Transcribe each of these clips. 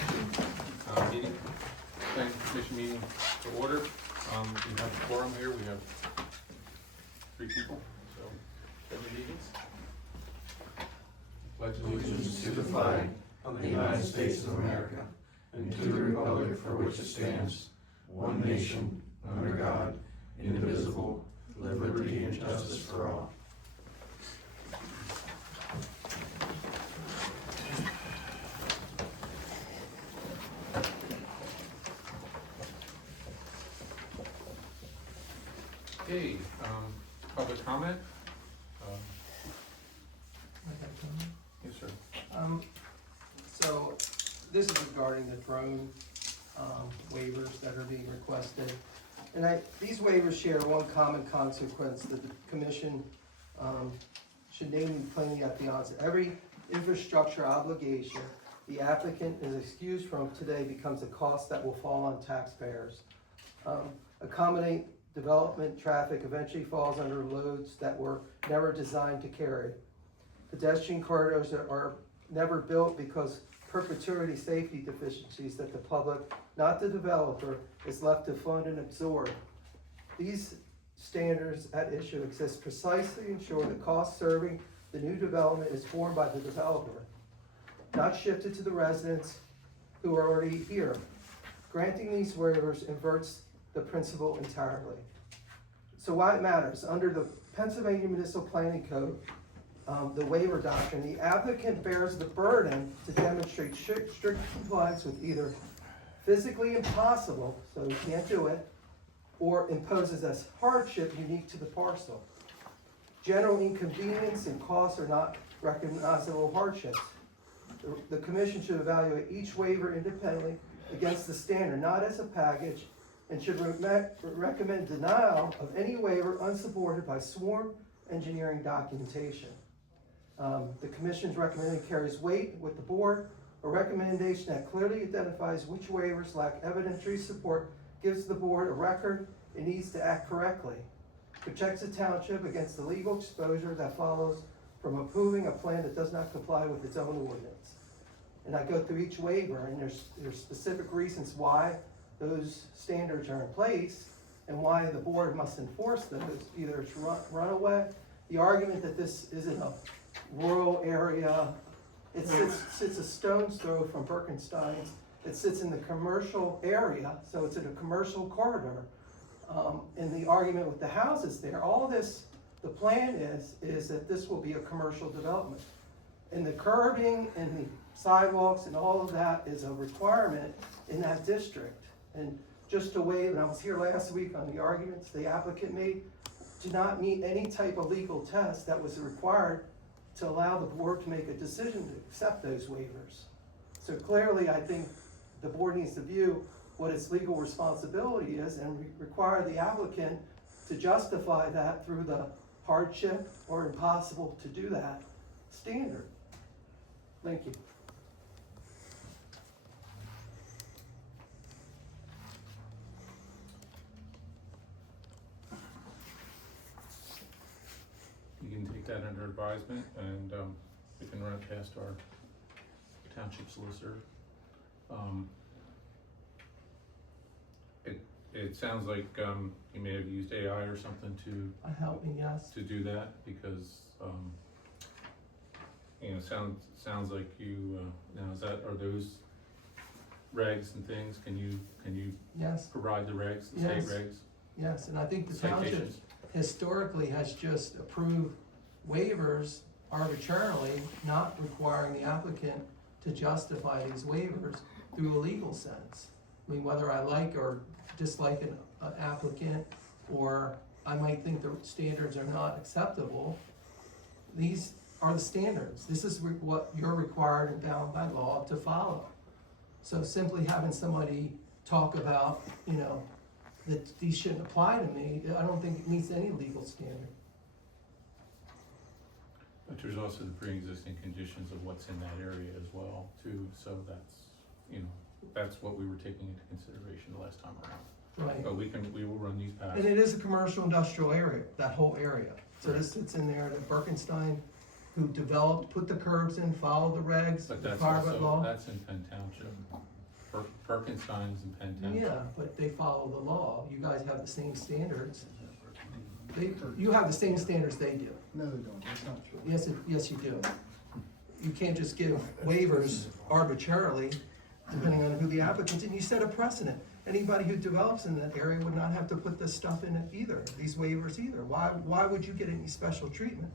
Township meeting, planning commission meeting to order. We have a quorum here, we have 3 people, so pledge allegiance. Pledge Allegiance to the flag of the United States of America and to the republic for which it stands, one nation, under God, indivisible, with liberty and justice for all. Okay, public comment? Yes, sir. So this is regarding the drone waivers that are being requested. And these waivers share one common consequence that the commission should name plainly at the onset. Every infrastructure obligation the applicant is excused from today becomes a cost that will fall on taxpayers. Accommodate development traffic eventually falls under loads that were never designed to carry. Pedestrian corridors are never built because perpetuity safety deficiencies that the public, not the developer, is left to fund and absorb. These standards at issue exist precisely to ensure the cost serving the new development is borne by the developer, not shifted to the residents who are already here. Granting these waivers inverts the principle entirely. So why it matters, under the Pennsylvania Municipal Planning Code, the waiver doctrine, the applicant bears the burden to demonstrate strict compliance with either physically impossible, so he can't do it, or imposes as hardship unique to the parcel. General inconvenience and costs are not recognizable hardships. The commission should evaluate each waiver independently against the standard, not as a package, and should recommend denial of any waiver unsupported by sworn engineering documentation. The commission's recommendation carries weight with the board. A recommendation that clearly identifies which waivers lack evidentiary support gives the board a record it needs to act correctly. Protects the township against the legal exposure that follows from approving a plan that does not comply with its own ordinance. And I go through each waiver, and there's specific reasons why those standards are in place and why the board must enforce those. Either it's runaway, the argument that this isn't a rural area, it sits a stone's throw from Birkenstein's, it sits in the commercial area, so it's in a commercial corridor. And the argument with the houses there, all this, the plan is that this will be a commercial development. And the curbing and the sidewalks and all of that is a requirement in that district. And just to waive, and I was here last week on the arguments the applicant made, did not meet any type of legal test that was required to allow the board to make a decision to accept those waivers. So clearly, I think the board needs to view what its legal responsibility is and require the applicant to justify that through the hardship or impossible to do that standard. Thank you. You can take that under advisement, and we can run it past our township solicitor. It sounds like you may have used AI or something to Help me, yes. to do that, because sounds like you now are those regs and things? Can you Yes, provide the regs, the Yes. state regs? yes, and I think the township Citations? historically has just approved waivers arbitrarily, not requiring the applicant to justify these waivers through a legal sense. I mean, whether I like or dislike an applicant, or I might think the standards are not acceptable, these are the standards. This is what you're required and bound by law to follow. So simply having somebody talk about, that these shouldn't apply to me, I don't think it meets any legal standard. But there's also the pre-existing conditions of what's in that area as well, too, so that's what we were taking into consideration the last time around. Right. But we will run these past. And it is a commercial industrial area, that whole area. So this sits in there, the Birkenstein, who developed, put the curbs in, followed the regs, But the that's private also, law. that's in Penn Township. Perkinstein's and Penn Township. Yeah, but they follow the law. You guys have the same standards. You have the same standards they do. No, they don't, that's not true. Yes, you do. You can't just give waivers arbitrarily, depending on who the applicant, and you set a precedent. Anybody who develops in that area would not have to put this stuff in it either, these waivers either. Why would you get any special treatment?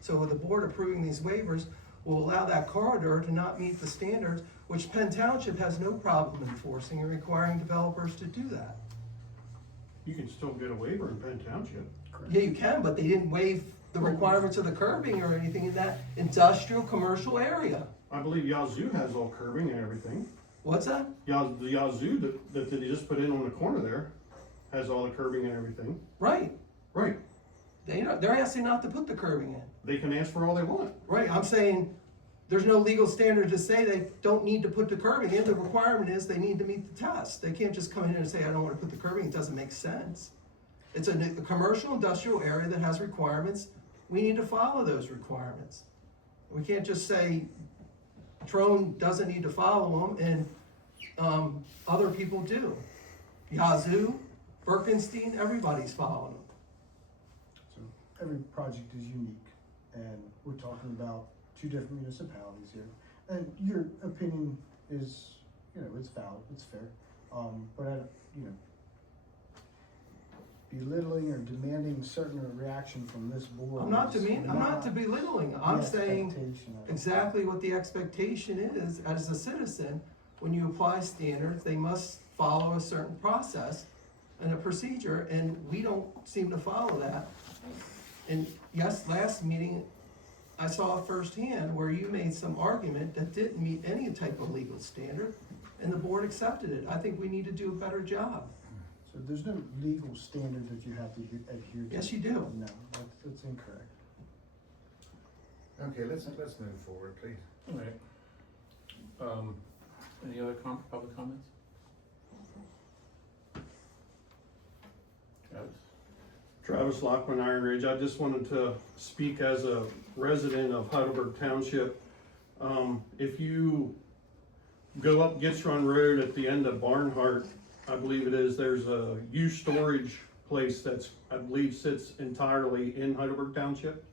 So with the board approving these waivers will allow that corridor to not meet the standards, which Penn Township has no problem enforcing and requiring developers to do that. You can still get a waiver in Penn Township. Yeah, you can, but they didn't waive the requirements of the curbing or anything in that industrial, commercial area. I believe Yazoo has all curbing and everything. What's that? The Yazoo that they just put in on the corner there has all the curbing and everything. Right. Right. They're asking not to put the curbing in. They can ask for all they want. Right, I'm saying there's no legal standard to say they don't need to put the curbing in. The requirement is they need to meet the test. They can't just come in and say, I don't wanna put the curbing, it doesn't make sense. It's a commercial industrial area that has requirements. We need to follow those requirements. We can't just say Trone doesn't need to follow them and other people do. Yazoo, Berkenstein, everybody's following them. So every project is unique, and we're talking about two different municipalities here. And your opinion is, it's valid, it's fair. But belittling or demanding certain reaction from this board. I'm not is belittling. the I'm saying expectation of it. exactly what the expectation is as a citizen. When you apply standards, they must follow a certain process and a procedure, and we don't seem to follow that. And yes, last meeting, I saw firsthand where you made some argument that didn't meet any type of legal standard, and the board accepted it. I think we need to do a better job. So there's no legal standard that you have to adhere to? Yes, you do. No, that's incorrect. Okay, let's move forward, please. All right. Any other public comments? Travis? Travis Lockman, Iron Ridge. I just wanted to speak as a resident of Heidelberg Township. If you go up Gitz Road at the end of Barnhart, I believe it is, there's a used storage place that's, I believe, sits entirely in Heidelberg Township.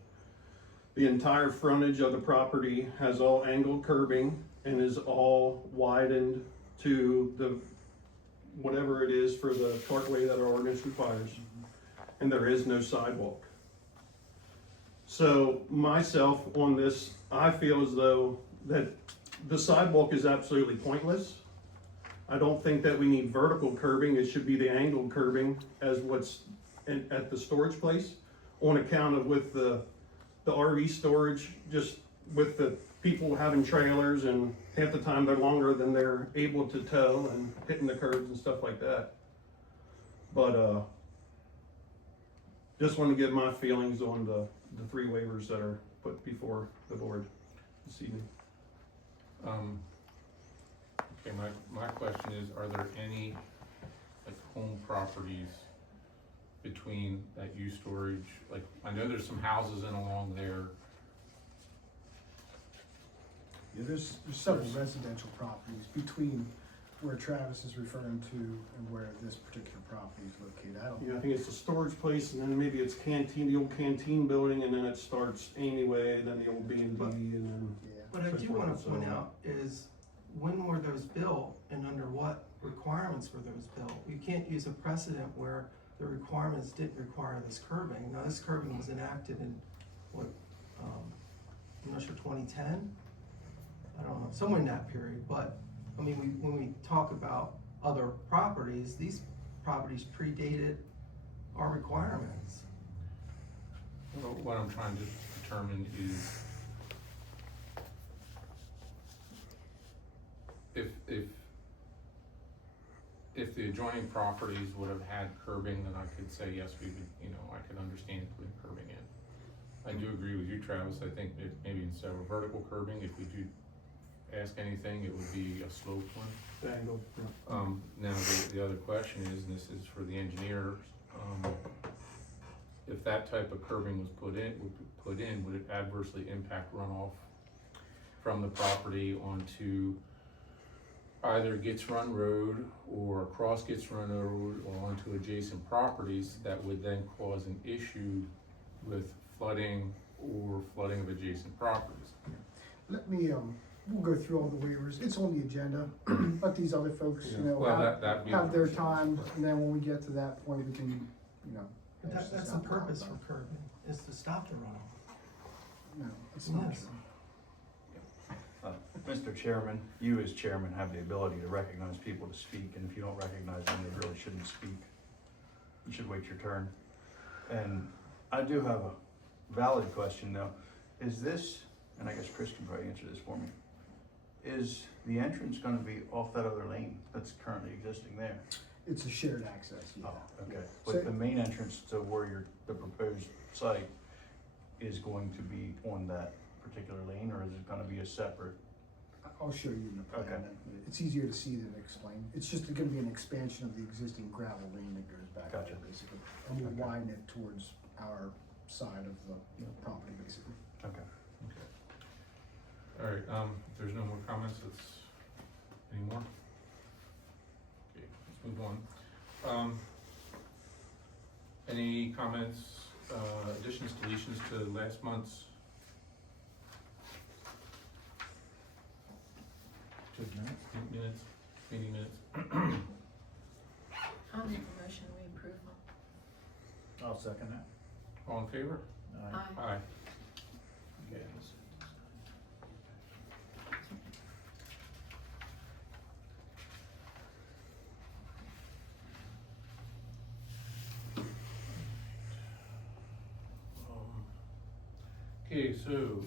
The entire frontage of the property has all angled curbing and is all widened to the, whatever it is for the cartway that our ordinance requires. And there is no sidewalk. So myself on this, I feel as though that the sidewalk is absolutely pointless. I don't think that we need vertical curbing. It should be the angled curbing as what's at the storage place, on account of with the RV storage, just with the people having trailers, and half the time they're longer than they're able to tow and hitting the curbs and stuff like that. But just want to give my feelings on the three waivers that are put before the board this evening. Okay, my question is, are there any home properties between that used storage? Like, I know there's some houses in along there. Yeah, there's several residential properties between where Travis is referring to and where this particular property is located. Yeah, I think it's a storage place, and then maybe it's canteen, the old canteen building, and then it starts Amy Way, then the old B&B, and then. Yeah. What I do wanna point out is, when were those built and under what requirements were those built? You can't use a precedent where the requirements didn't require this curbing. Now, this curbing was enacted in, I'm not sure, 2010? I don't know, somewhere in that period, but, I mean, when we talk about other properties, these properties predated our requirements. Well, what I'm trying to determine is if the adjoining properties would have had curbing, then I could say, yes, we would, I could understand putting curbing in. I do agree with you, Travis. I think that maybe instead of vertical curbing, if we do ask anything, it would be a sloped one. The angle, yeah. Now, the other question is, and this is for the engineers, if that type of curbing was put in, would it adversely impact runoff from the property onto either Gets Run Road or across Gets Run Road or onto adjacent properties that would then cause an issue with flooding or flooding of adjacent properties. Let me, we'll go through all the waivers, it's on the agenda, let these other folks, you know, Well, that'd be. have their time, and then when we get to that point, we can, you know. But hash this that's the out. purpose for curbing, is to stop the runoff. No, it's not Yes. true. Mr. Chairman, you as chairman have the ability to recognize people to speak, and if you don't recognize them, they really shouldn't speak. You should wait your turn. And I do have a valid question though. Is this, and I guess Chris can probably answer this for me, is the entrance gonna be off that other lane that's currently existing there? It's a shared access, yeah. Okay, So- but the main entrance to where the proposed site is going to be on that particular lane, or is it gonna be a separate? I'll show you in the plan, Okay. then. It's easier to see than explain. It's just gonna be an expansion of the existing gravel lane that goes back Gotcha. there, basically. And we'll Okay. widen it towards our side of the property, basically. Okay. Alright, if there's no more comments, any more? Okay, let's move on. Any comments, additions, deletions to last month's? Minutes, meeting minutes? I'll make a motion, we approve them. I'll second that. All in favor? Aye. Aye. Okay. Okay, so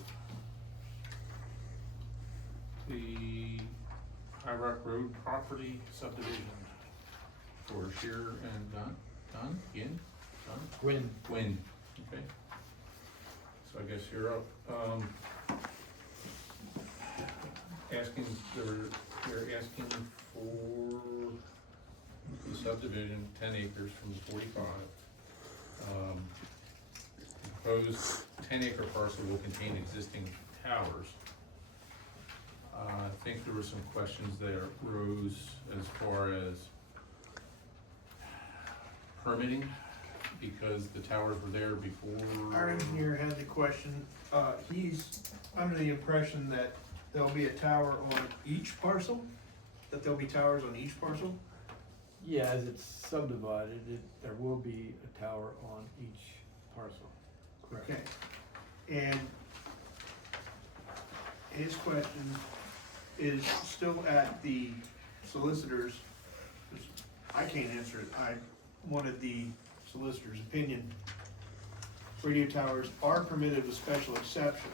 the High Rock Road property subdivision for Shearer and Dunn, Gwyn. Gwyn, okay. So I guess you're up, asking, they're asking for the subdivision, 10 acres from the 45. Proposed 10-acre parcel will contain existing towers. I think there were some questions that rose as far as permitting, because the towers were there before. Our engineer had the question, he's under the impression that there'll be a tower on each parcel? That there'll be towers on each parcel? Yeah, as it's subdivided, there will be a tower on each parcel. Correct. Okay, and his question is still at the solicitors, 'cause I can't answer it, I wanted the solicitor's opinion. Radio towers are permitted with special exception.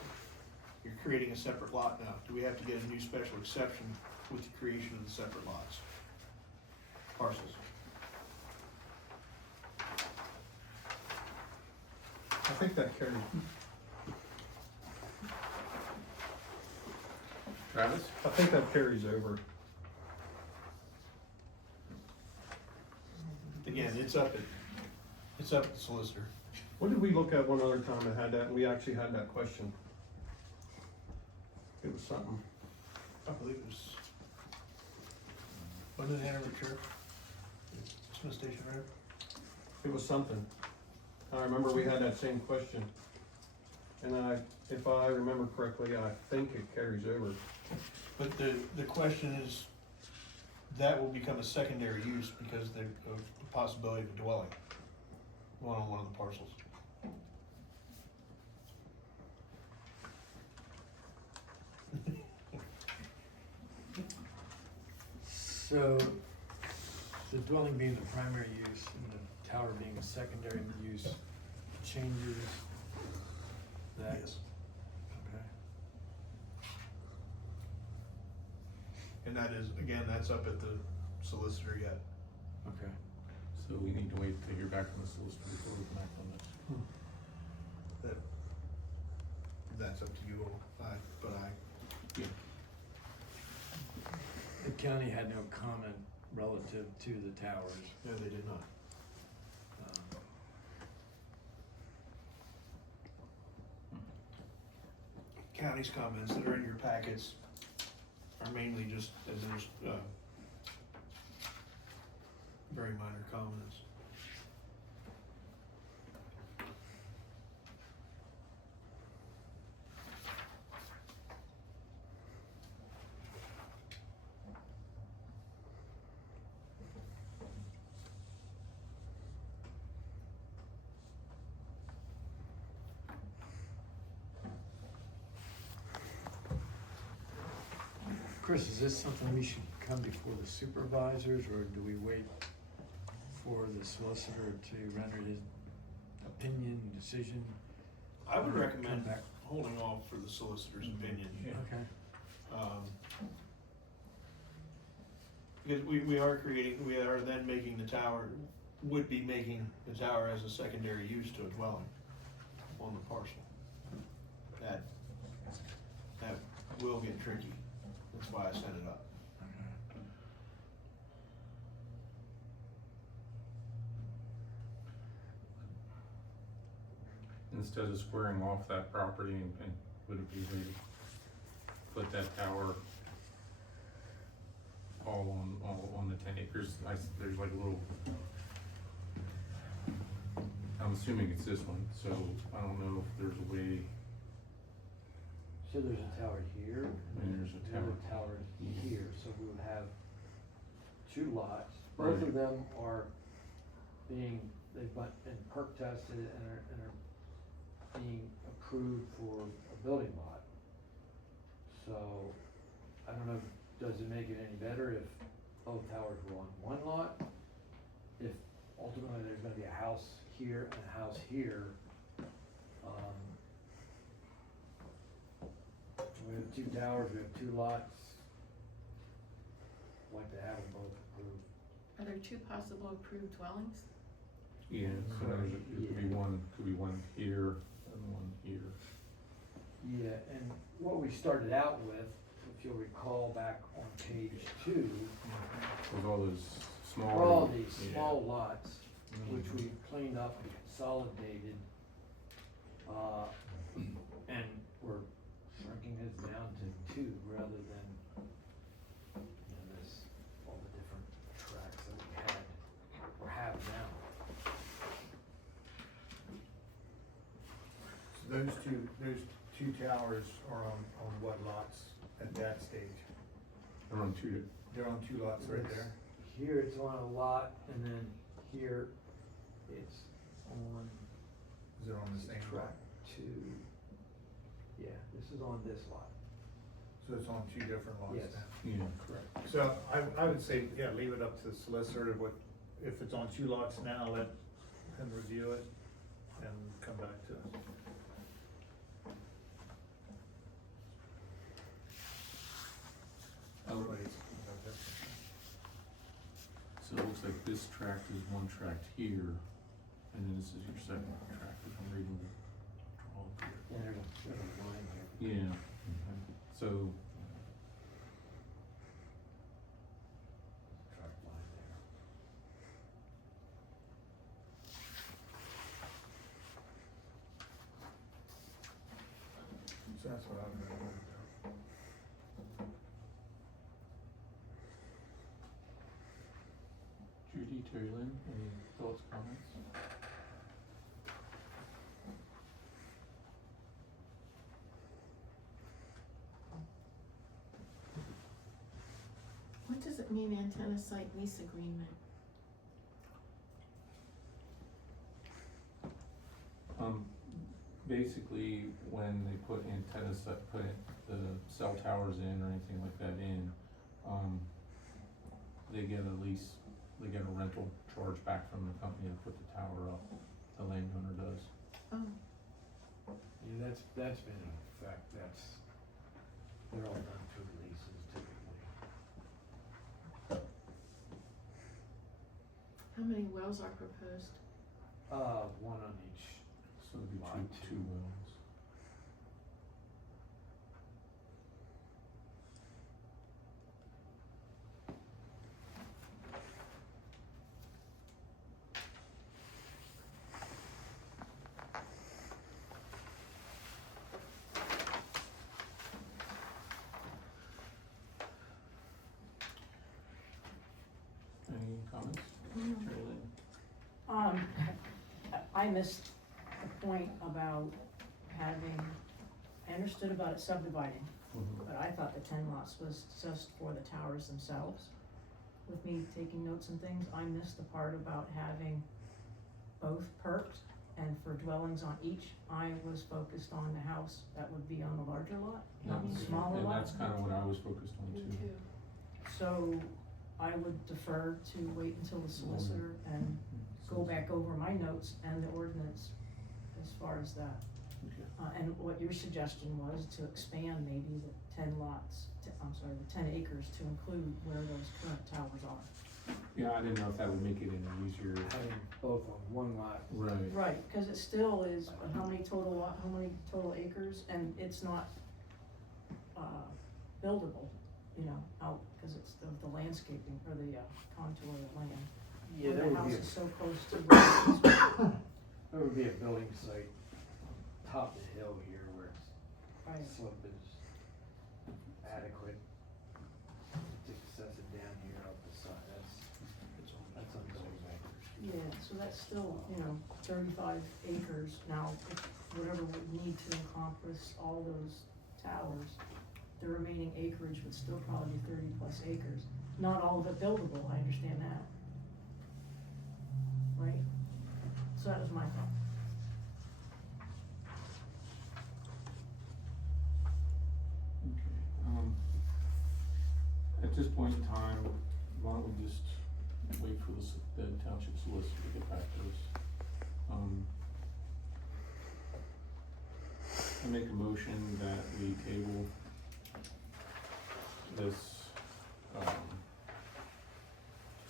You're creating a separate lot now, do we have to get a new special exception with the creation of the separate lots? Parcels? I think that carries, Travis? I think that carries over. Again, it's up at the solicitor. What did we look at one other time that had that, and we actually had that question? It was something. I believe it was, when did Hanover Church? Smith Station Road? It was something. I remember we had that same question. And if I remember correctly, I think it carries over. But the question is, that will become a secondary use because of the possibility of a dwelling on one of the parcels. So, the dwelling being the primary use and the tower being a secondary use changes that? Yes. Okay. And that is, again, that's up at the solicitor yet. Okay. So we need to wait to hear back from the solicitor before we can act on this. That's up to you all, but The county had no comment relative to the towers. no, they did not. County's comments that are in your packets are mainly just, as there's, comments? Chris, is this something we should come before the supervisors, or do we wait for the solicitor to render his opinion, decision? I would Come recommend back. holding off for the solicitor's opinion. Okay. Because we are then making the tower, would be making the tower as a secondary use to a dwelling on the parcel. That will get tricky. That's why I set it up. Instead of squaring off that property and would it be way to put that tower all on the 10 acres? There's like a little, I'm assuming it's this one, so I don't know if there's a way, So there's a tower here, and there's a tower. tower here, so we would have two lots. Both Right. of them are they've been perk tested and are being approved for a building lot. So, I don't know, does it make it any better if both towers were on one lot? If ultimately there's gonna be a house here and a house here, we have two towers, we have two lots. Like to have them both approved. Are there two possible approved dwellings? Yeah, so it could be one here and one here. Yeah, and what we started out with, if you'll recall back on page 2, With all those small. were all these yeah. small lots, which we cleaned up and consolidated. And we're shrinking this down to 2 rather than, this, all the different tracks that we had, or have now. So those two towers are on what lots at that stage? They're on two, They're on two lots right there? Here it's on a lot, and then here it's on Is it on the same lot? track 2. Yeah, this is on this lot. So it's on two different lots Yes. now? yeah. Correct. So I would say, yeah, leave it up to the solicitor, if it's on two lots now, let him review it and come back to us. Otherwise, So it looks like this tract is one tract here, and then this is your second tract, if I'm reading the draw up here. Yeah, there's a line here. Yeah, so, Track line there. so that's what I'm gonna do. Judy, Terry Lynn, any thoughts, comments? What does it mean antenna site lease agreement? Basically, when they put antennas, put the cell towers in or anything like that in, they get a lease, they get a rental charge back from the company that put the tower up, the landowner does. Oh, Yeah, that's been in effect, they're all done through leases typically. how many wells are proposed? One on each. So it'd be Lot two two. wells. Any comments? No. Terry Lynn? I missed the point about having, I understood about it subdividing, but I thought the 10 lots was just for the towers themselves. With me taking notes and things, I missed the part about having both perked and for dwellings on each. I was focused on the house that would be on the larger lot, not the smaller And lot. that's kinda what I was focused on Me too. too. So I would defer to wait until the solicitor and go back over my notes and the ordinance as far as that. Okay. And what your suggestion was to expand maybe the 10 lots, the 10 acres to include where those current towers are. Yeah, I didn't know if that would make it any easier. Having both on one lot. Right. Right, cause it still is, how many total acres, and it's not, buildable, you know, out, cause it's the landscaping, or the, contour of the land. Yeah, When there the would be, house is so close to where there would be a building site top of the hill here where Right. slope is adequate to access it down here up the side, that's unbuildable. Yeah, so that's still, 35 acres. Now, if whatever would need to encompass all those towers, the remaining acreage would still probably be 30 plus acres. Not all of it buildable, I understand that. Right? So that was my thought. Okay, at this point in time, why don't we just wait for the township solicitor to get back to us? I make a motion that we table this,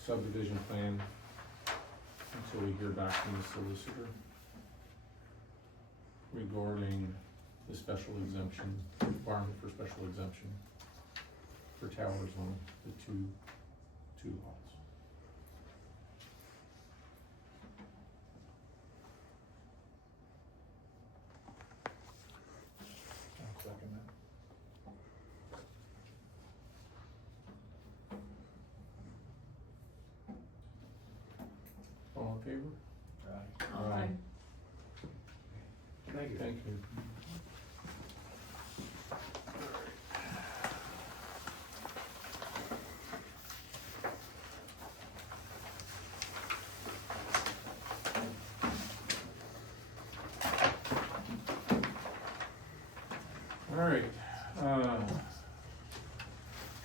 subdivision plan until we hear back from the solicitor regarding the special exemption, requirement for special exemption for towers on the two lots. I'll second that. All in favor? Aye. Thank you. Thank you. All right,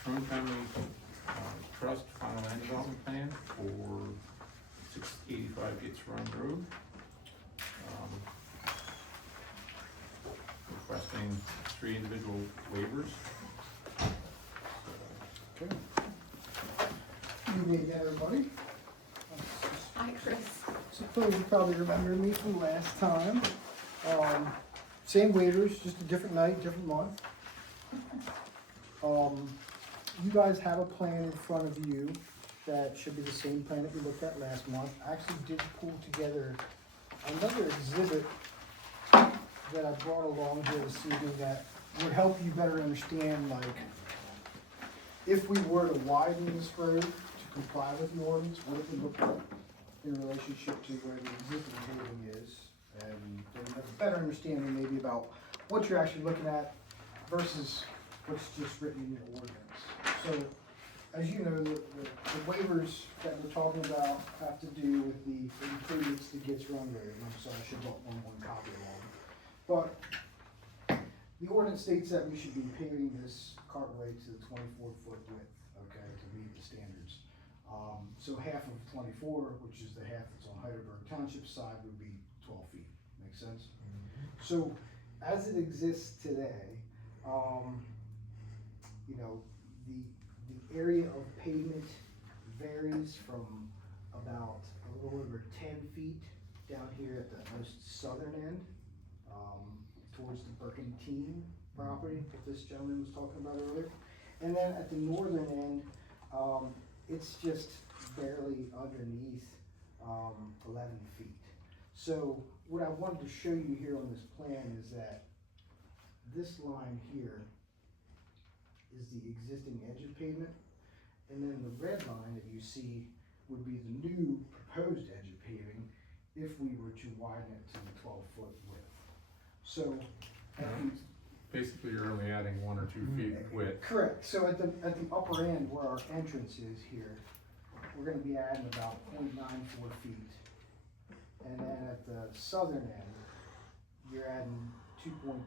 Trump Family Trust Final Land Development Plan for 685 Gates Run Road. Requesting 3 individual waivers. Okay. Evening, everybody. Hi, Chris. Suppose you probably remember me from last time. Same waivers, just a different night, different month. You guys have a plan in front of you that should be the same plan that we looked at last month. I actually did pull together another exhibit that I brought along here this evening that would help you better understand, like, if we were to widen this road to comply with the ordinance, what it would look like in relationship to where the existing building is, and then have a better understanding maybe about what you're actually looking at versus what's just written in your ordinance. So, as you know, the waivers that we're talking about have to do with the improvements to Gates Run Road, and I'm sorry, I should have brought one copy along. But the ordinance states that we should be paving this cartway to the 24-foot width, okay, to meet the standards. So half of 24, which is the half that's on Heidelberg Township side, would be 12 feet. Make sense? So as it exists today, the area of pavement varies from about a little over 10 feet down here at the most southern end, towards the Burkentine property that this gentleman was talking about earlier. And then at the northern end, it's just barely underneath 11 feet. So what I wanted to show you here on this plan is that this line here is the existing edge of pavement, and then the red line that you see would be the new proposed edge of paving if we were to widen it to the 12-foot width. So, at the Basically, you're only adding 1 or 2 feet width. correct, so at the upper end where our entrance is here, we're gonna be adding about 0.94 feet. And then at the southern end, you're adding 2.05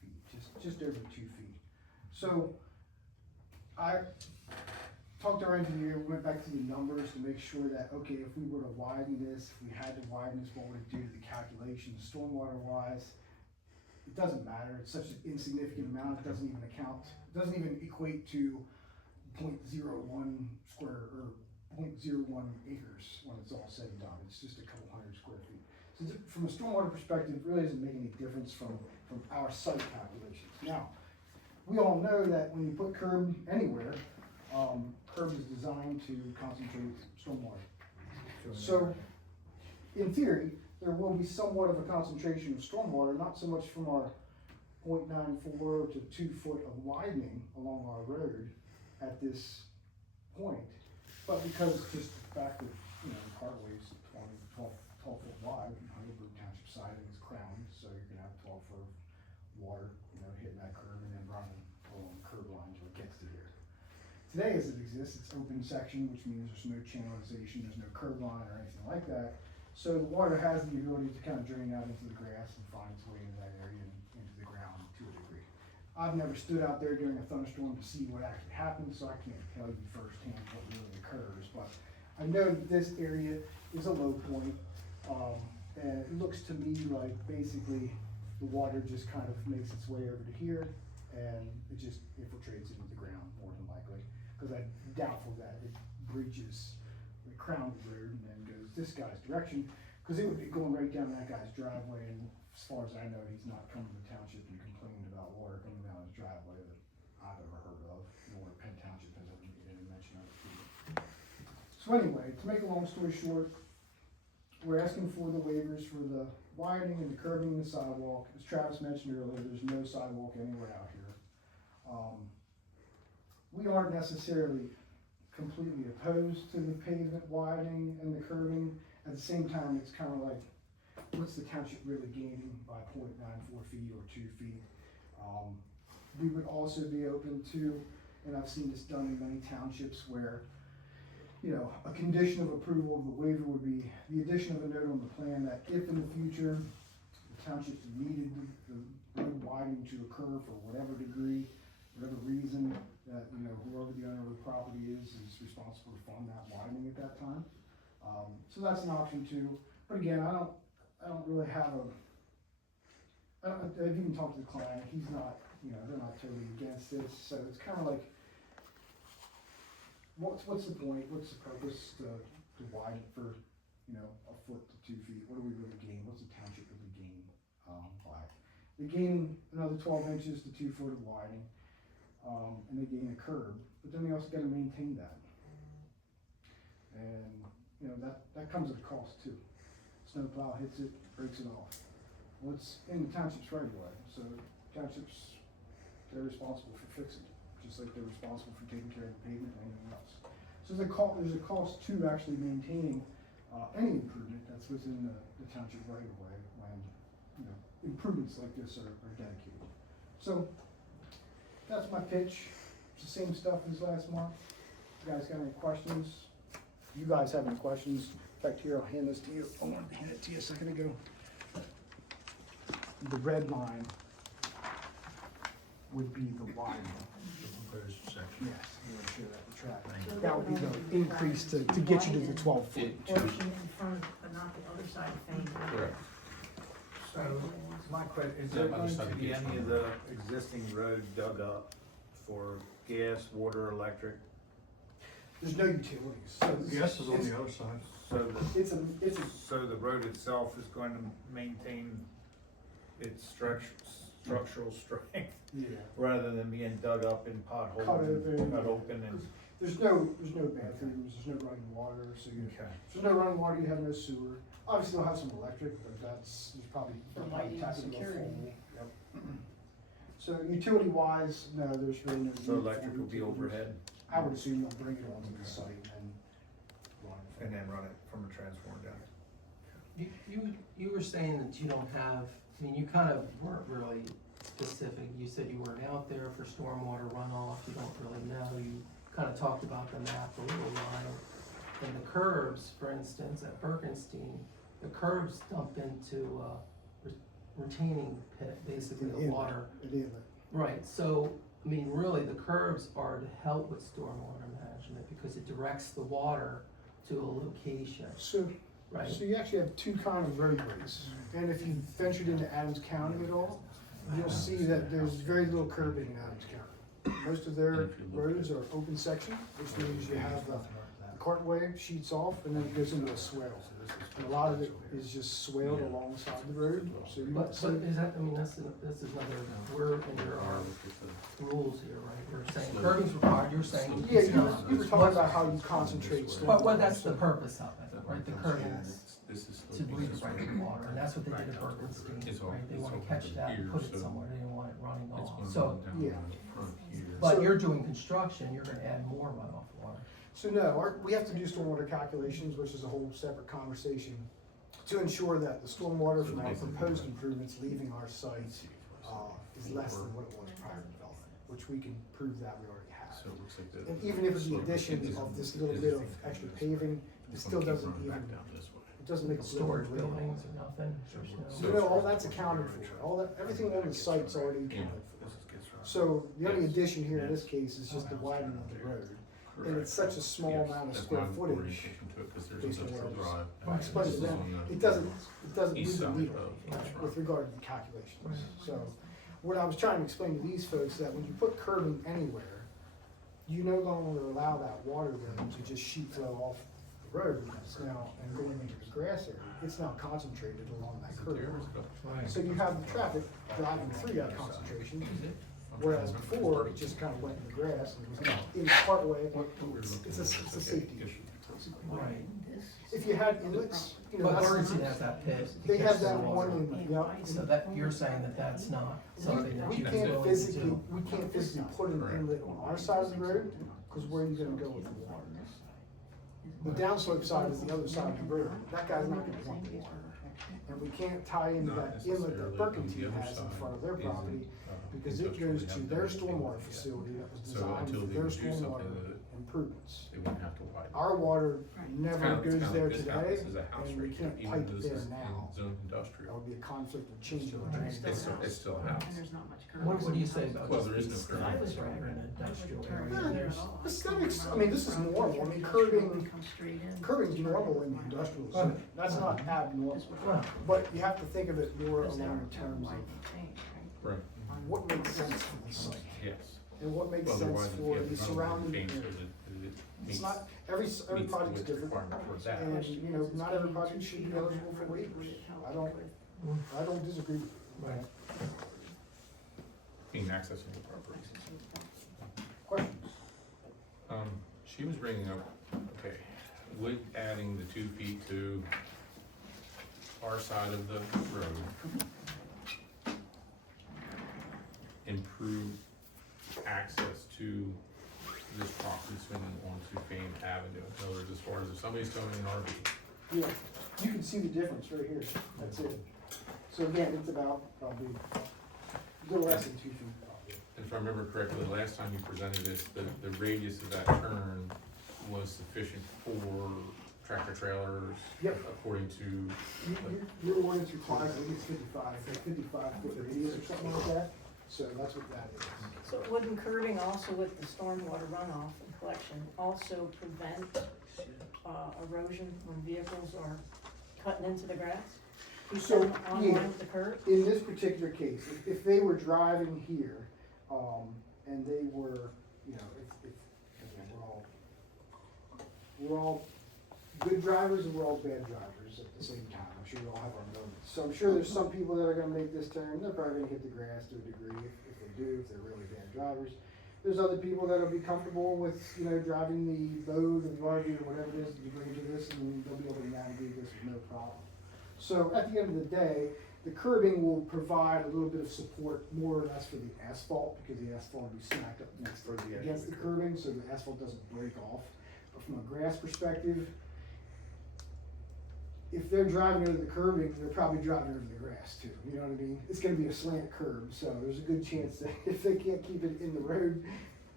feet, just over 2 feet. So, I talked to our engineer, went back to the numbers to make sure that, okay, if we were to widen this, if we had to widen this, what would it do to the calculations, stormwater wise? It doesn't matter, it's such an insignificant amount, it doesn't even account, it doesn't even equate to 0.01 square, or 0.01 acres when it's all said and done, it's just a couple hundred square feet. So from a stormwater perspective, it really doesn't make any difference from our site calculations. Now, we all know that when you put curb anywhere, curb is designed to concentrate stormwater. So, in theory, there will be somewhat of a concentration of stormwater, not so much from our 0.94 to 2 foot of widening along our road at this point, but because just the fact that, you know, Cartway's 12 foot wide, and Heidelberg Township siding is crowned, so you're gonna have 12 foot of water, you know, hitting that curb and then running along the curb line till it gets to here. Today, as it exists, it's open section, which means there's no channelization, there's no curb line or anything like that. So the water has the ability to kind of drain out into the grass and find its way into that area and into the ground to a degree. I've never stood out there during a thunderstorm to see what actually happens, so I can't tell you firsthand what really occurs, but I know that this area is a low point, and it looks to me like basically the water just kind of makes its way over to here, and it just infiltrates into the ground more than likely, because I'm doubtful that it breaches the crown of the road and then goes this guy's direction, because it would be going right down that guy's driveway, and as far as I know, he's not coming to the township and complaining about water coming down his driveway that I've ever heard of, nor Penn Township has ever made any mention of it. So anyway, to make a long story short, we're asking for the waivers for the widening and the curbing in the sidewalk. As Travis mentioned earlier, there's no sidewalk anywhere out here. We aren't necessarily completely opposed to the pavement widening and the curbing. At the same time, it's kind of like, what's the township really gaining by 0.94 feet or 2 feet? We would also be open to, and I've seen this done in many townships where, you know, a condition of approval of the waiver would be the addition of a note on the plan that if in the future the township needed the road widening to occur for whatever degree, whatever reason, that, you know, whoever the owner of the property is responsible to fund that widening at that time. So that's an option too. But again, I don't really have I've even talked to the client, he's not, you know, they're not totally against this, so it's kind of like, what's the point, what's the purpose to widen it for, you know, a foot to 2 feet? What do we really gain? What's the township really gain by? They gain another 12 inches to 2 foot of widening, and they gain a curb, but then they also gotta maintain that. And, you know, that comes at a cost too. Snowplow hits it, breaks it off. Well, it's in the township's right away, so townships, they're responsible for fixing it, just like they're responsible for taking care of the pavement and anything else. So there's a cost to actually maintaining any improvement that's within the township right of way when, you know, improvements like this are dedicated. So that's my pitch. It's the same stuff as last month. You guys got any questions? You guys have any questions? In fact, here, I'll hand this to you. I wanted to hand it to you a second ago. The red line would be the widening. The proposed section. Yes, I'm gonna show that the track. That would be the increase to get you to the 12 feet. Portion in front, but not the other side of Fame. Correct. So, my question, is Yeah, there other going side to of be Gates any of Road. the existing road dug up for gas, water, electric? There's no utilities. So this Gas is on it's- the other side. So It's a, so the road itself is going to maintain its structural strength yeah. rather than being dug up in potholes Cut and open. cut open and. There's no bathrooms, there's no running water, so you, Okay. if there's no running water, you have no there's Obviously, they'll have some electric, but there's probably. For they'll probably lighting tap and into a security. full- Yep. So utility wise, no, there's really no. need So for electric will be utilities. overhead? I would assume they'll bring it onto the site and and then run it from a transformer down. You were saying that you don't have, I mean, you kind of weren't really specific. You said you weren't out there for stormwater runoff, you don't really know. You kind of talked about the map a little while. And the curbs, for instance, at Berkenstein, the curbs dump into a retaining pit, basically the water. Right, so, I mean, really, the curbs are to help with stormwater management because it directs the water to a location, So, right? so you actually have two kind of roadways, and if you ventured into Adams County at all, you'll see that there's very little curbing in Adams County. Most of their roads are open section, which means you have the cartway sheets off and then it goes into a swale. And a lot of it is just swaled alongside the road, so you But might see. is that, I mean, that's another, we're under our rules here, right? We're saying curbing's required, you're saying Yeah, it's not. you were talking about how you concentrate stormwater. Well, that's the purpose of it, right? The curbing is to redirect the water, and that's what they did at Berkenstein, right? They wanna catch that and put it somewhere, they didn't want it running off. So, Yeah. but you're doing construction, you're gonna add more runoff water. So no, we have to do stormwater calculations, which is a whole separate conversation, to ensure that the stormwater from our proposed improvements leaving our site, is less than what it was prior to development, which we can prove that we already have. So it looks like the. And even if it's the addition of this little bit of extra paving, it still doesn't even, it doesn't make a Storage storage building. buildings or nothing, there's So no, all that's accounted for, all that, everything on the site's already accounted for. So the only addition here in this case is just the widening of the road. And it's such a small amount of square footage, based on what I explained to them, it doesn't move the needle with regard to the calculations. So, what I was trying to explain to these folks, that when you put curbing anywhere, you no longer allow that water then to just sheet flow off the road, it's now, and going into the grass area, it's now concentrated along that curb. So you have the traffic driving through that concentration, whereas before, it just kind of went in the grass and was in the cartway. It's a safety issue. Right. If you had inlets, you know, But that's, Bergenstein has that pit. they have that one in, yeah. So that, you're saying that that's not something that We you can can't really physically, do? we can't physically put an inlet on our side of the road, because where are you gonna go with the water? The downslope side is the other side of the road, that guy's not gonna want the water. And we can't tie into that inlet that Berkentine has in front of their property, because it goes to their stormwater facility that was designed for their stormwater improvements. They wouldn't have to widen. Our water never It's goes kinda there like this today, house is a house and we right here, can't even pipe though it this there is now. in zone That industrial. would be a conflict of changing the drainage. It's still a house. And there's not much curb. What do you say about Well, just there is these no curb. driveways right here in an industrial area? Yeah, There's, Aesthetics, I mean, this is normal, I mean, curbing's normal in the industrial zone, that's not abnormal. well, But you have to think of it more along terms of Right, what makes sense for the site, yes. and what makes Well, sense otherwise, if you for have the to surrounding change so area. that it It's meets- not, every meets project's the different, requirement for that. and, you know, not every project should be eligible for waivers. I don't disagree with you. right. Being accessing the property. Questions? She was bringing up, okay, with adding the 2 feet to our side of the road, improve access to this property swinging onto Fame Avenue. In other words, as far as if somebody's coming in an RV, Yeah, you can see the difference right here, that's it. So again, it's about probably a little less than 2 feet probably. if I remember correctly, the last time you presented this, the radius of that turn was sufficient for tractor trailers, Yep. according to, Your ordinance requires, I think it's 55 foot radius or something like that, so that's what that is. So wouldn't curbing also with the stormwater runoff and collection also prevent, erosion when vehicles are cutting into the grass? Keep So, them on yeah. line with the curb? In this particular case, if they were driving here, and they were, you know, if again, we're all good drivers and we're all bad drivers at the same time, I'm sure we all have our moments. So I'm sure there's some people that are gonna make this turn, they're probably gonna hit the grass to a degree, if they do, if they're really bad drivers. There's other people that'll be comfortable with, you know, driving the boat or the RV or whatever it is, to bring to this, and they'll be able to navigate this with no problem. So at the end of the day, the curbing will provide a little bit of support, more or less for the asphalt, because the asphalt will be smacked up next to against the curbing, so the asphalt doesn't break off. But from a grass perspective, if they're driving over the curbing, they're probably driving over the grass too, you know what I mean? It's gonna be a slant curb, so there's a good chance that if they can't keep it in the road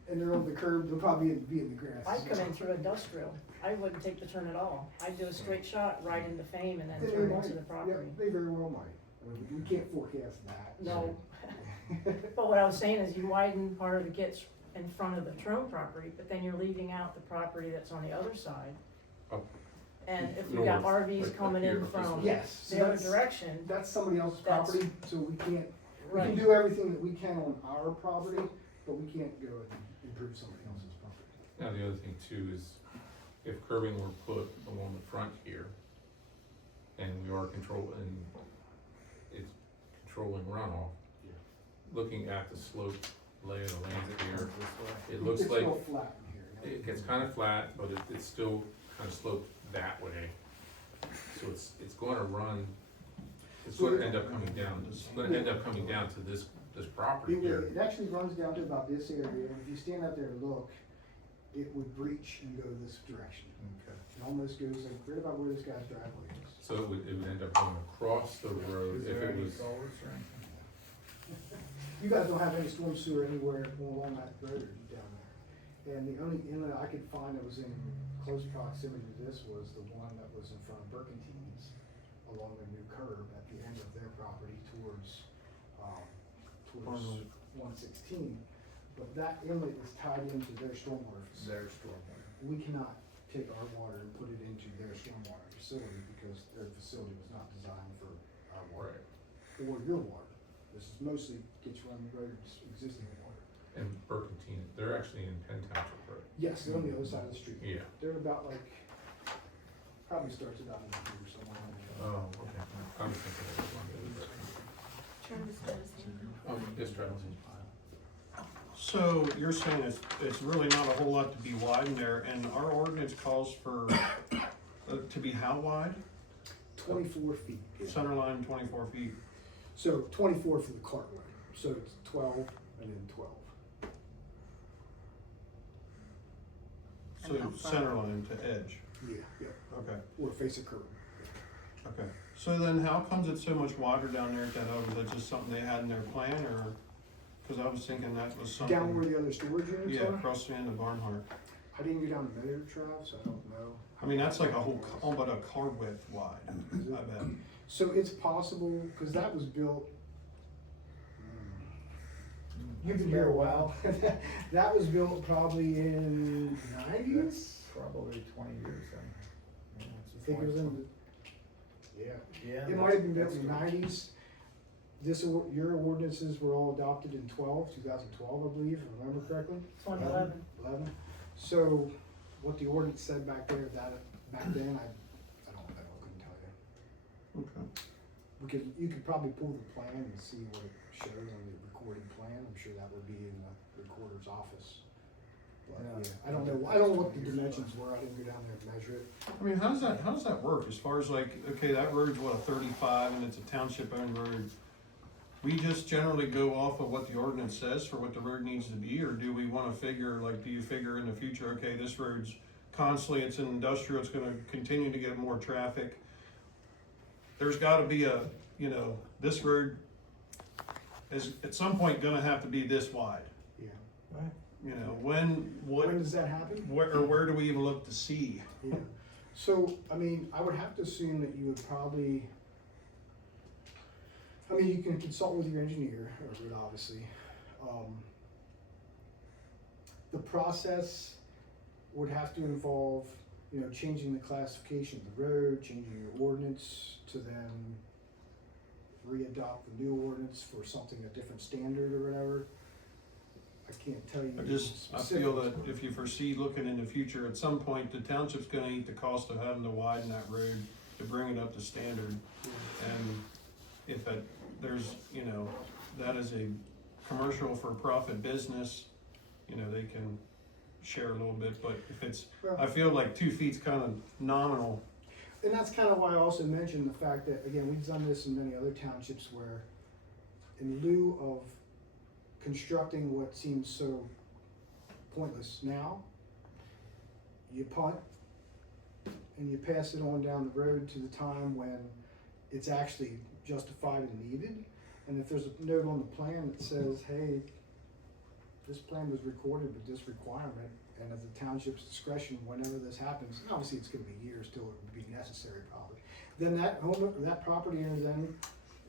and they're over the curb, they'll probably be in the grass. I'd come in through industrial, I wouldn't take the turn at all, I'd do a straight shot right into Fame and then They turn might. into the property. Yep, they very well might. I mean, we can't forecast that. No, but what I was saying is you widen part of the Gitz in front of the Trone property, but then you're leaving out the property that's on the other side. Up And if you got north, RVs like coming up here, in this from way. Yes, so the other that's- direction, That's somebody else's That's- property, so we can't, we right, can do everything that we can on our property, but we can't go and improve somebody else's property. Now, the other thing too is, if curbing were put along the front here, and we are controlling, it's controlling runoff, Yeah. looking at the slope lay of the land here, it looks It's like, real flat in here. it gets kinda flat, but it's still kinda sloped that way. So it's gonna run, it's gonna end up coming down, it's gonna end up coming down to this property here. It actually runs down to about this area, and if you stand out there and look, it would breach and go this direction. Okay. It almost goes like right about where this guy's driveway is. So it would end up going across the road Is if there it any was, culverts or anything? You guys don't have any storm sewer anywhere along that road down there. And the only inlet I could find that was in close proximity to this was the one that was in front of Burkentines along the new curb at the end of their property towards 116. But that inlet is tied into their stormwater facility. Their stormwater. We cannot take our water and put it into their stormwater facility because their facility was not designed for our water or your water. This is mostly Gitz Run Road's existing water. and Burkentine, they're actually in Penn Township Road. Yes, they're on the other side of the street. Yeah. They're about like, probably starts about in here somewhere. Oh, okay. I was thinking it was one of the other. Travis does, yeah. Yes, Travis. So you're saying it's really not a whole lot to be widened there, and our ordinance calls for, to be how wide? 24 feet. Center line 24 feet. So 24 for the cart lane, so it's 12 and then 12. So And how far? center line to edge. Yeah, yeah, Okay, or face a curb. okay. So then how comes it's so much wider down there at that over? Is that just something they had in their plan, or? Cause I was thinking that was something. Down where the other storage units Yeah, are? across the end of Barnhart. I didn't go down the motor trail, so I don't know. I mean, that's like a whole, but a car width wide, Is it? I bet. So it's possible, cause that was built. You've been here a while. That was built probably in '90s? Probably 20 years then. I think it was in, yeah. Yeah. It might have been built in the '90s. Your ordinances were all adopted in 2012, I believe, if I remember correctly. 2011. 11. So what the ordinance said back then, I don't know, I couldn't tell you. Okay. You could probably pull the plan and see what it shows on the recorded plan. I'm sure that would be in the recorder's office. But, yeah, I don't know what the dimensions were. I didn't go down there and measure it. I mean, how does that work as far as like, okay, that road's what, a 35 and it's a township owned road. We just generally go off of what the ordinance says for what the road needs to be, or do we wanna figure, like, do you figure in the future, okay, this road's constantly, it's an industrial, it's gonna continue to get more traffic. There's gotta be a, this road is at some point gonna have to be this wide. Yeah. When does that happen? where do we even look to see? Yeah. So, I mean, I would have to assume that you would probably, you can consult with your engineer, obviously. The process would have to involve, changing the classification of the road, changing your ordinance to then re-adopt the new ordinance for something, a different standard or whatever. I can't tell you. I feel that if you foresee looking in the future, at some point, the township's gonna eat the cost of having to widen that road to bring it up to standard. And if there's, that is a commercial for profit business, they can share a little bit, but if it's, I feel like 2 feet's kind of nominal. And that's kind of why I also mentioned the fact that, again, we've done this in many other townships where in lieu of constructing what seems so pointless now, you punt and you pass it on down the road to the time when it's actually justified and needed. And if there's a note on the plan that says, hey, this plan was recorded with this requirement, and at the township's discretion, whenever this happens, and obviously it's gonna be years till it would be necessary probably, then that property owner then,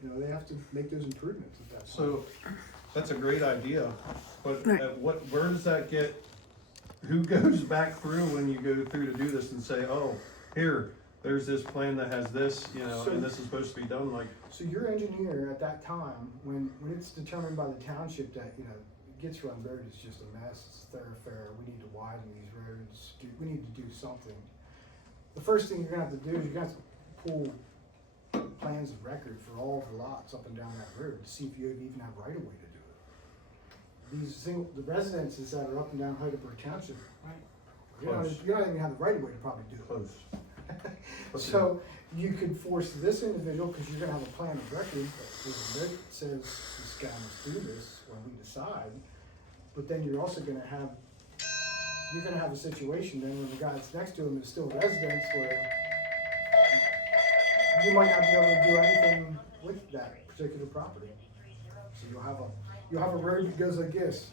they have to make those improvements at that point. So, that's a great idea, but where does that get, who goes back through when you go through to do this and say, oh, here, there's this plan that has this, and this is supposed to be done, like, So your engineer at that time, when it's determined by the township that, Gets Run Road is just a mess, it's a thoroughfare, we need to widen these roads, we need to do something. The first thing you're gonna have to do is you're gonna have to pull plans of record for all the lots up and down that road to see if you even have right of way to do it. The residences that are up and down Heidelberg Township, you don't even have the right of way to probably do it. close. So you could force this individual, because you're gonna have a plan of record, there's a note that says this guy must do this when we decide, but then you're also gonna have, a situation then when the guy that's next to him is still a resident where you might not be able to do anything with that particular property. So you'll have a road that goes like this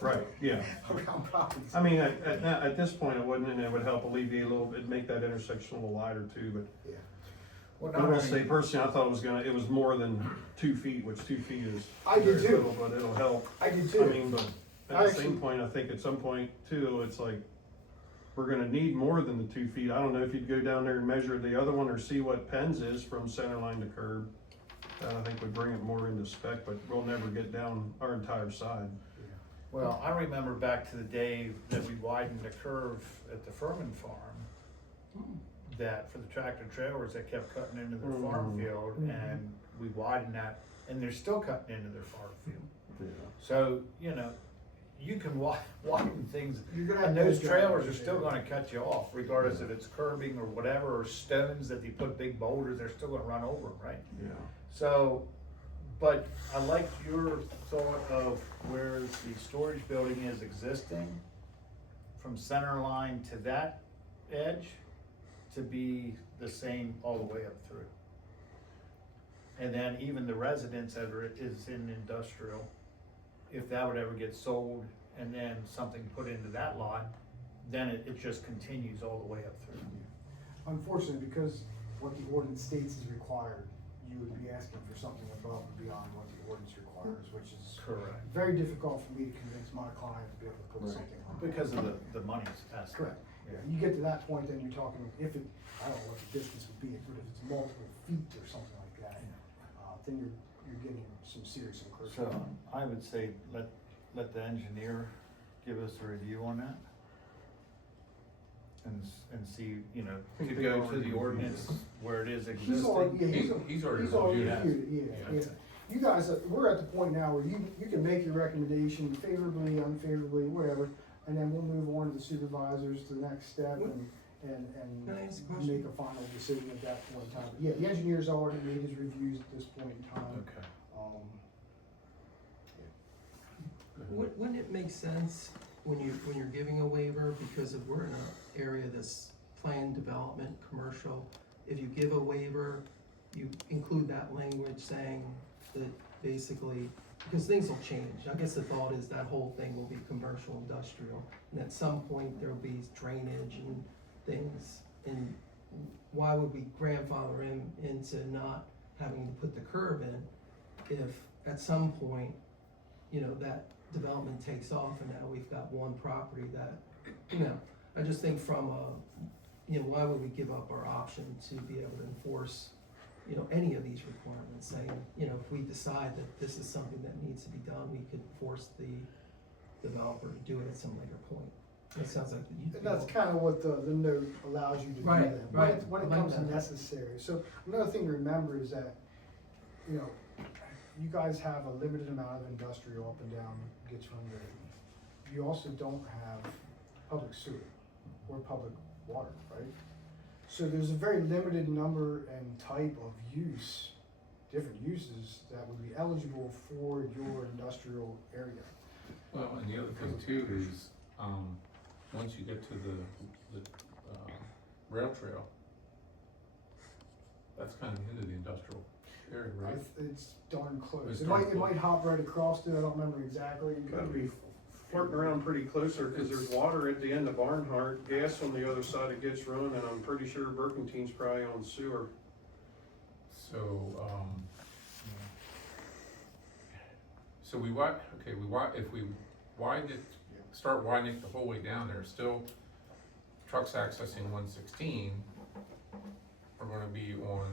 Right, yeah. around properties. I mean, at this point, it wouldn't, and it would help alleviate a little bit, make that intersection a little wider too, but Yeah. Well, I not will only- say personally, I thought it was more than 2 feet, which 2 feet is I did very too. little, but it'll help. I did I too. mean, but I at the same actually- point, I think at some point too, it's like, we're gonna need more than the 2 feet. I don't know if you'd go down there and measure the other one or see what Penn's is from center line to curb. That I think would bring it more into spec, but we'll never get down our entire side. Well, I remember back to the day that we widened the curve at the Furman farm, that for the tractor trailers that kept cutting into their farm field, and we widened that, and they're still cutting into their farm field. So, you can widen things, You're gonna have and those those trailers guys are still there. gonna cut you off, regardless if it's curbing or whatever, or stones that they put big boulders, they're still gonna run over them, right? Yeah. So, but I like your thought of where the storage building is existing, from center line to that edge, to be the same all the way up through. And then even the residence that is in industrial, if that would ever get sold and then something put into that lot, then it just continues all the way up through. Unfortunately, because what the ordinance states is required, you would be asking for something above and beyond what the ordinance requires, which is Correct. very difficult for me to convince my client to be able to put something on. Because of the money aspect. Correct. Yeah. You get to that point, then you're talking, I don't know what the distance would be, but if it's multiple feet or something like that, then you're getting some serious So encroachment. I would say let the engineer give us a review on that. And see, to go to the ordinance where it is He's already, existing. yeah, He's already he's already reviewed reviewed it, Yeah. yeah. You guys, we're at the point now where you can make your recommendation favorably, unfavorably, whatever, and then we'll move on to the supervisors to the next step and Can I ask a question? make a final decision at that point in time. But yeah, the engineer's already made his reviews at this point in time. Okay. Wouldn't it make sense when you're giving a waiver, because if we're in an area that's planned development, commercial, if you give a waiver, you include that language saying that basically, because things will change. I guess the thought is that whole thing will be commercial, industrial, and at some point there'll be drainage and things. And why would we grandfather him into not having to put the curb in if at some point, that development takes off and now we've got one property that, I just think from why would we give up our option to be able to enforce, any of these requirements, saying, if we decide that this is something that needs to be done, we could force the developer to do it at some later point. It sounds like you. And that's kind of what the note allows you to do Right, then, right. when I it like comes that. necessary. So another thing to remember is that, you guys have a limited amount of industrial up and down Gits Run Road. You also don't have public sewer or public water, right? So there's a very limited number and type of different uses that would be eligible for your industrial area. Well, and the other thing too is, once you get to the rail trail. That's kind of into the industrial area, right? It's darn close. It's It darn might, it close. might hop right across it, I don't remember exactly. Gotta be flirting around pretty closer, cause there's water at the end of Barnhart, gas on the other side of Gitz Run, and I'm pretty sure Burkenteen's probably on sewer. So, so we if we widen it, start widening it the whole way down there, still trucks accessing 116 are gonna be on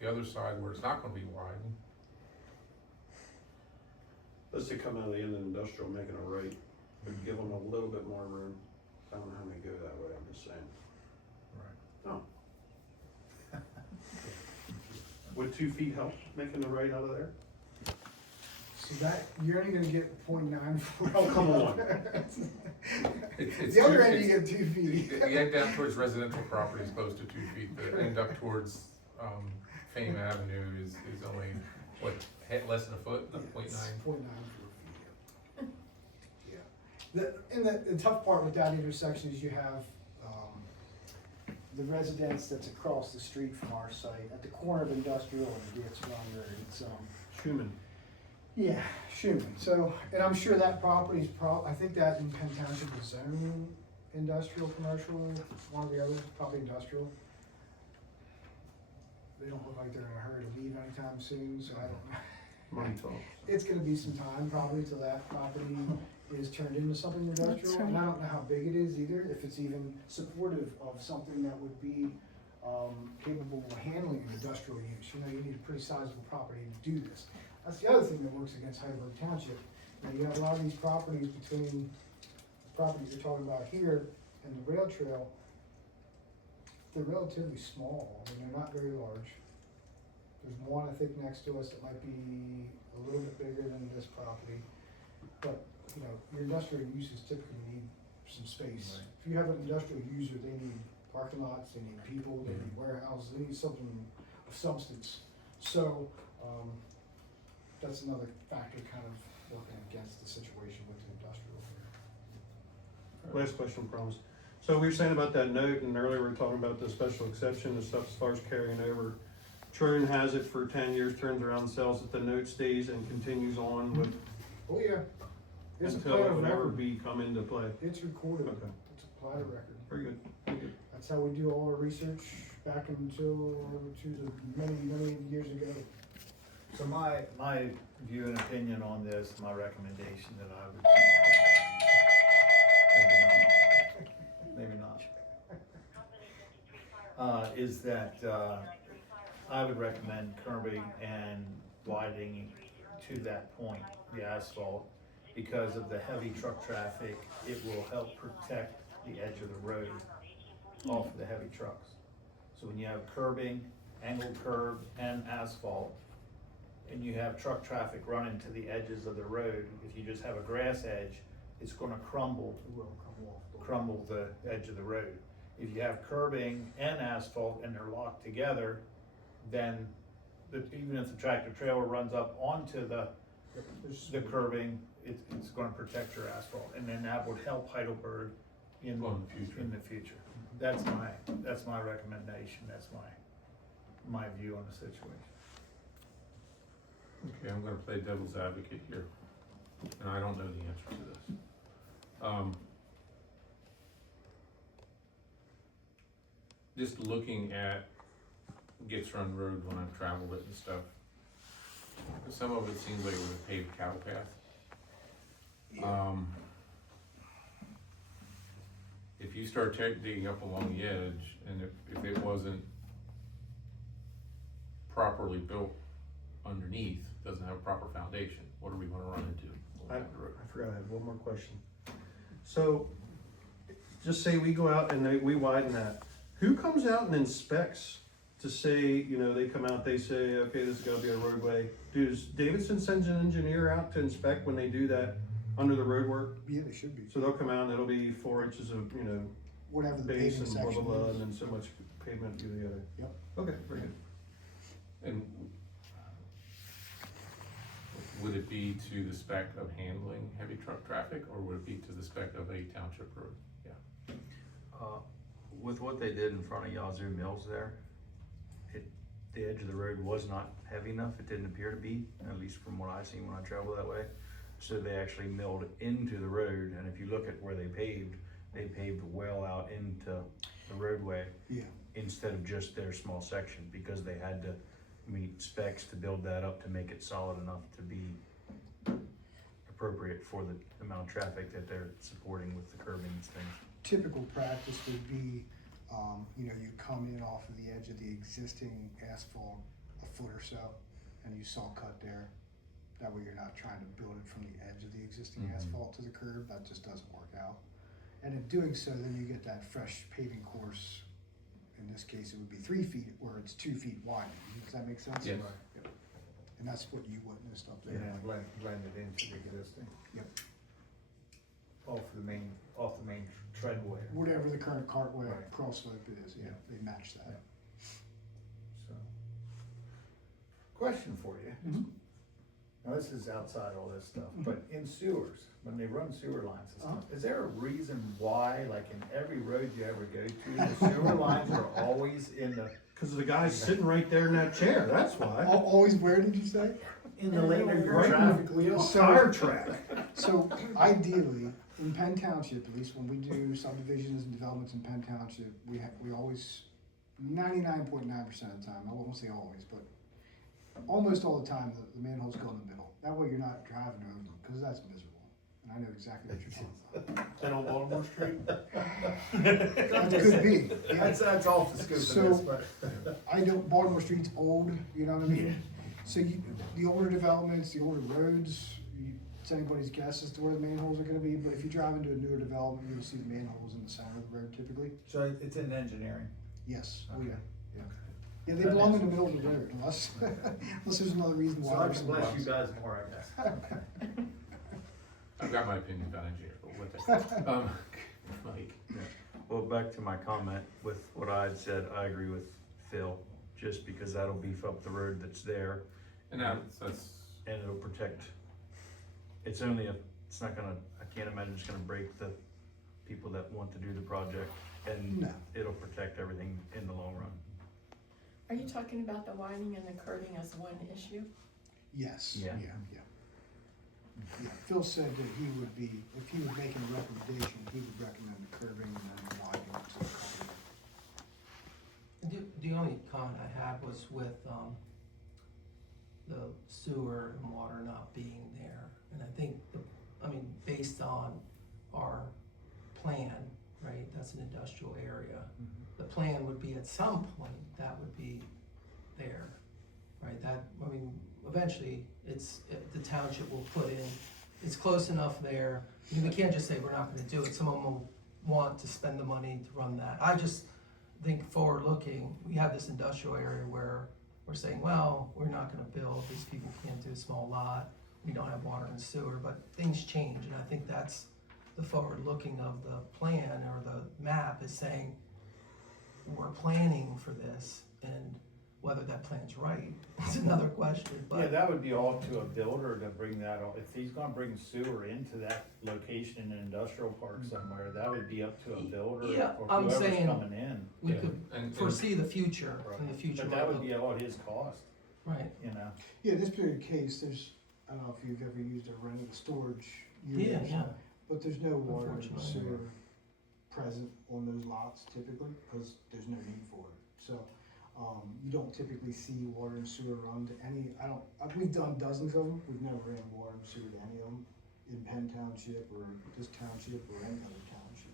the other side where it's not gonna be widened. Let's say come out of the end of industrial, making a right, but give them a little bit more room. I don't know how many go that way, I'm just saying. Right. Oh. Would 2 feet help making the right out of there? So that, you're only gonna get 0.94. Oh, come on. It's The other two- end, you it's- get 2 feet. The end down towards residential property is close to 2 feet, the end up towards, Fame Avenue is only, what, less than a foot, 0.9? 0.94 feet. Yeah. The tough part with that intersection is you have, the residence that's across the street from our site, at the corner of Industrial and Gates Run Road, it's, Schumann. yeah, Schumann. So, and I'm sure that property's I think that in Penn Township is zone industrial, commercial, one or the other, probably industrial. They don't look like they're in a hurry to leave anytime soon, so I don't know. Money talks. It's gonna be some time probably till that property is turned into something industrial. And I don't know how big it is either, if it's even supportive of something that would be, capable of handling an industrial use. You know, you need a pretty sizable property to do this. That's the other thing that works against Heidelberg Township. You know, you have a lot of these properties between the properties you're talking about here and the rail trail. They're relatively small, I mean, they're not very large. There's one, I think, next to us that might be a little bit bigger than this property. But, you know, your industrial uses typically need some space. Right. If you have an industrial user, they need parking lots, they need people, they need warehouses, they need something of substance. So, that's another factor kind of working against the situation with the industrial here. Last question, promise. So we were saying about that note, and earlier we were talking about the special exception and stuff as far as carrying over. Troon has it for 10 years, turns around, sells it, the note stays and continues on with, Oh, yeah. It's a until plan it of would ever record. be come into play. It's recorded. Okay. It's a plat of record. Very good, very good. That's how we do all our research back until many years ago. So my view and opinion on this, my recommendation that I would, maybe not, is that, I would recommend curbing and widening to that point, the asphalt, because of the heavy truck traffic. It will help protect the edge of the road off of the heavy trucks. So when you have curbing, angled curb, and asphalt, and you have truck traffic running to the edges of the road, if you just have a grass edge, it's gonna crumble the edge of the road. If you have curbing and asphalt and they're locked together, then even if the tractor trailer runs up onto the curbing, it's gonna protect your asphalt, and then that would help Heidelberg in Well, in the future. the future. That's my recommendation, that's my view on the situation. Okay, I'm gonna play devil's advocate here, and I don't know the answer to this. Just looking at Gitz Run Road when I've traveled it and stuff, some of it seems like it was a paved cattle path. If you start digging up along the edge, and if it wasn't properly built underneath, doesn't have a proper foundation, what are we gonna run into? I forgot I had one more question. So, just say we go out and we widen that. Who comes out and inspects to say, you know, they come out, they say, okay, this is gonna be a roadway. Does Davidson send an engineer out to inspect when they do that under the road work? Yeah, they should be. So they'll come out and it'll be 4 inches of, you know, Whatever the base pavement and blah, blah, section blah, is. and then so much pavement to the other. Yep. Okay, very good. And would it be to the spec of handling heavy truck traffic, or would it be to the spec of a township road? Yeah. With what they did in front of Yazoo Mills there, the edge of the road was not heavy enough, it didn't appear to be, at least from what I seen when I travel that way. So they actually milled into the road, and if you look at where they paved well out into the roadway. Yeah. Instead of just their small section, because they had to meet specs to build that up to make it solid enough to be appropriate for the amount of traffic that they're supporting with the curbing and things. Typical practice would be, you know, you come in off of the edge of the existing asphalt a foot or so, and you saw cut there. That way you're not trying to build it from the edge of the existing asphalt to the curb, that just doesn't work out. And in doing so, then you get that fresh paving course. In this case, it would be 3 feet where it's 2 feet wide. Does that make sense? Yes. Yep. And that's what you witnessed up there. Yeah, blended into the existing. Yep. Off the main treadway. Whatever the current cartway Right. cross slope is, yeah, they match that. So, question for you. Mhm. Now, this is outside all this stuff, but in sewers, when they run sewer lines and stuff, is there a reason why, like in every road you ever go to, the sewer lines are always in the, Cause the guy's sitting right there in that chair, that's why. Always where did you say? in the lane of your Right in traffic the wheel? tire track. So ideally, in Penn Township, at least when we do subdivisions and developments in Penn Township, we always, 99.9% of the time, I won't say always, but almost all the time, the manholes go in the middle. That way you're not driving over them, because that's miserable. And I know exactly what you're talking about. And on Baltimore Street? That could be, yeah. That's off the scope of So- this, but. I don't, Baltimore Street's old, you know what I mean? So the older developments, the older roads, it's anybody's guess as to where the manholes are gonna be, but if you drive into a newer development, you'll see the manholes in the center of the road typically. So it's in engineering? Yes, oh Okay. yeah, yeah. Yeah, they belong in the middle of the road unless, unless there's another reason So why. I there's can some bless you blocks. guys more, I guess. I've got my opinion about engineers, but what the, Mike. Well, back to my comment with what I had said, I agree with Phil, just because that'll beef up the road that's there. And that's, And it'll protect, it's not gonna, I can't imagine it's gonna break the people that want to do the project, and No. it'll protect everything in the long run. Are you talking about the widening and the curbing as one issue? Yes, Yeah. yeah. Yeah, Phil said that he would be, if he was making a recommendation, he would recommend the curbing and then the widening to the culvert. The only comment I had was with, the sewer and water not being there. And I think, based on our plan, right, that's an industrial area. The plan would be at some point, that would be there, right? Eventually, the township will put in, it's close enough there. We can't just say we're not gonna do it, someone will want to spend the money to run that. I just think forward-looking, we have this industrial area where we're saying, well, we're not gonna build, these people can't do a small lot, we don't have water and sewer, but things change, and I think that's the forward-looking of the plan or the map is saying, we're planning for this, and whether that plan's right, is another question, Yeah, but, that would be all to a builder to bring that, if he's gonna bring sewer into that location in an industrial park somewhere, that would be up to a builder Yeah, or I'm whoever's saying coming in. we Yeah, could and- foresee the future, in the future. But that would be all his cost, Right, you know? Yeah, this particular case, I don't know if you've ever used a rented storage yeah, unit. yeah, But there's no water and Unfortunately. sewer present on those lots typically, because there's no need for it. So, you don't typically see water and sewer run to any, we've done dozens of them, we've never ran water and sewer to any of them in Penn Township or this township or any other township.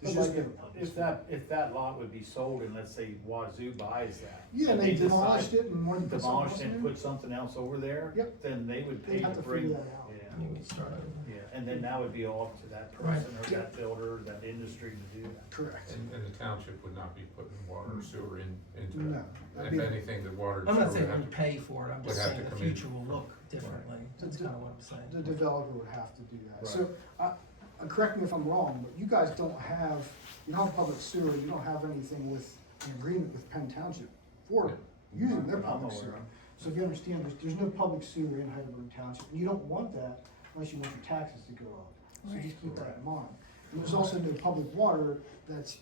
There's But just like, no purpose if for it. if that lot would be sold and let's say Wazoo buys that. Yeah, and they decide- demolished it and wanted to put something Demolished else and in. put something else over there. Yep. Then they would pay They'd have to to bring, figure yeah, that out. maybe we start over. yeah, and then that would be off to that Right. person or that builder, that industry to do that. Correct. and the township would not be putting water or sewer into No, that. that'd If be- anything, the water and I'm sewer not would saying have we to. pay for it, I'm just would have saying to the come in. future will look differently, that's kinda what I'm saying. The developer would have to do that. Right. So, correct me if I'm wrong, but you guys don't have, you don't have public sewer, you don't have anything with an agreement with Penn Township for using their I'm public aware sewer. of. So if you understand, there's no public sewer in Heidelberg Township, and you don't want that unless you want your taxes to go up. So just keep that in mind. And there's also no public water that